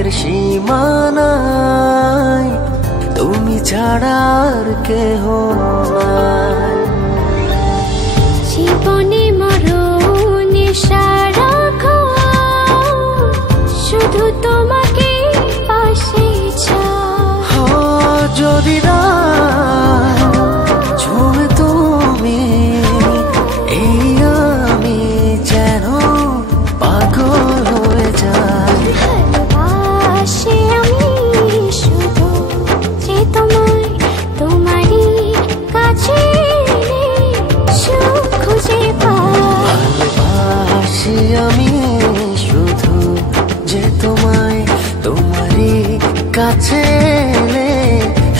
বুকের সীমানায় তুমি ছাড়া আর কেহ নাই। জীবনে মরণে সারাক্ষণ শুধু তোমাকে পাশে চাই। যদি ছুঁয়ে তুমি এই আমি যেন পাগল হয়ে যাই। ভালোবাসি আমি শুধু যে তোমায়, তোমারই কাছে সুখ খুঁজে পাই। ভালোবাসি আমি শুধু যে তোমায়, তোমারই কাছে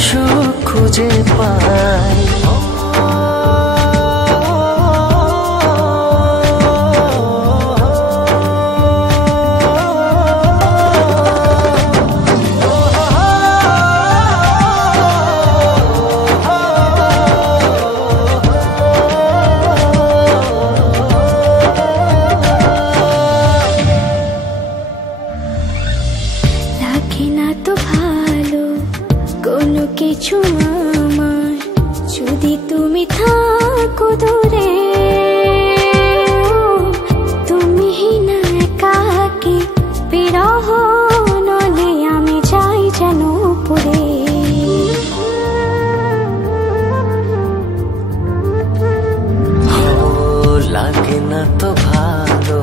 সুখ খুঁজে পাই। লাগে না তো ভালো কোনো কিছু আমার, যদি তুমি থাকো দূরে। তুমি না একাকী বিরহ নলে আমি যাই যেন পুরে। লাগে না তো ভালো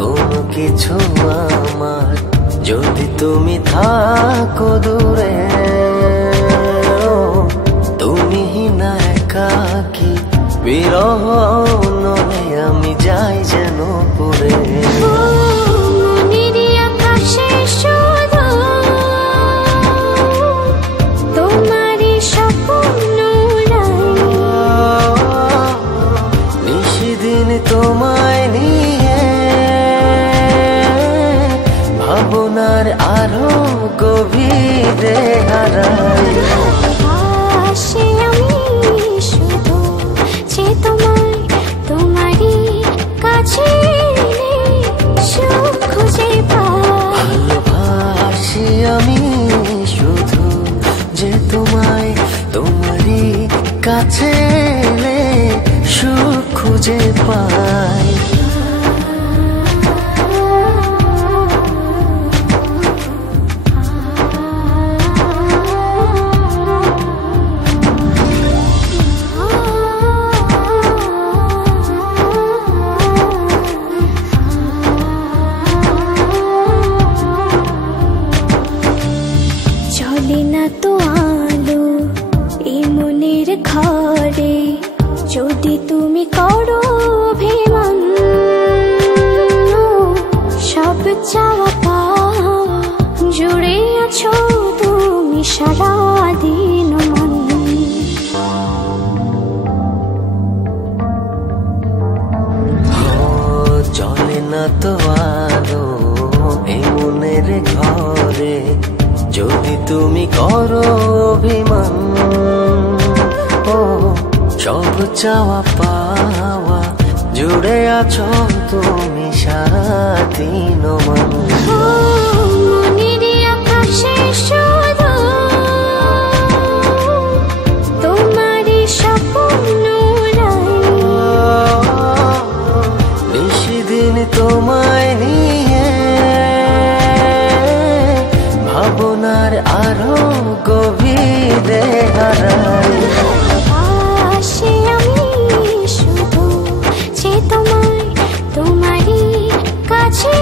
কোনো কিছু আমার, যদি তুমি থাকো দূরে। তুমি না একাকী বিরহ নলে আমি যাই যেন পুরে। মনেরই আকাশে শুধু তোমারই স্বপ্ন উড়াই। নিশিদিন তোমায় নিয়ে ভাবনার আরো গভীরে হারাই। ভালোবাসি আমি শুধু যে তোমায়, তোমারই কাছে সুখ খুঁজে পাই। ভালোবাসি আমি শুধু যে তোমায়, তোমারই কাছে সুখ খুঁজে পাই। চলে না তো আলো এই মনের ঘরে, যদি তুমি করো অভিমান। সব চাওয়া পাওয়া জুড়ে আছো তুমি সারাদিন মন। চলে না তো আলো এই মনের ঘরে, যদি তুমি করো অভিমান। সব চাওয়া পাওয়া জুড়ে আছো তুমি সারাদিন মন। মনেরই আকাশে শুধু তোমারই স্বপ্ন উড়াই। নিশিদিন তোমায় নিয়ে ভাবনার আরো গভীরে হারাই। ভালোবাসি আমি শুধু যে তোমায়, তোমারই কাছে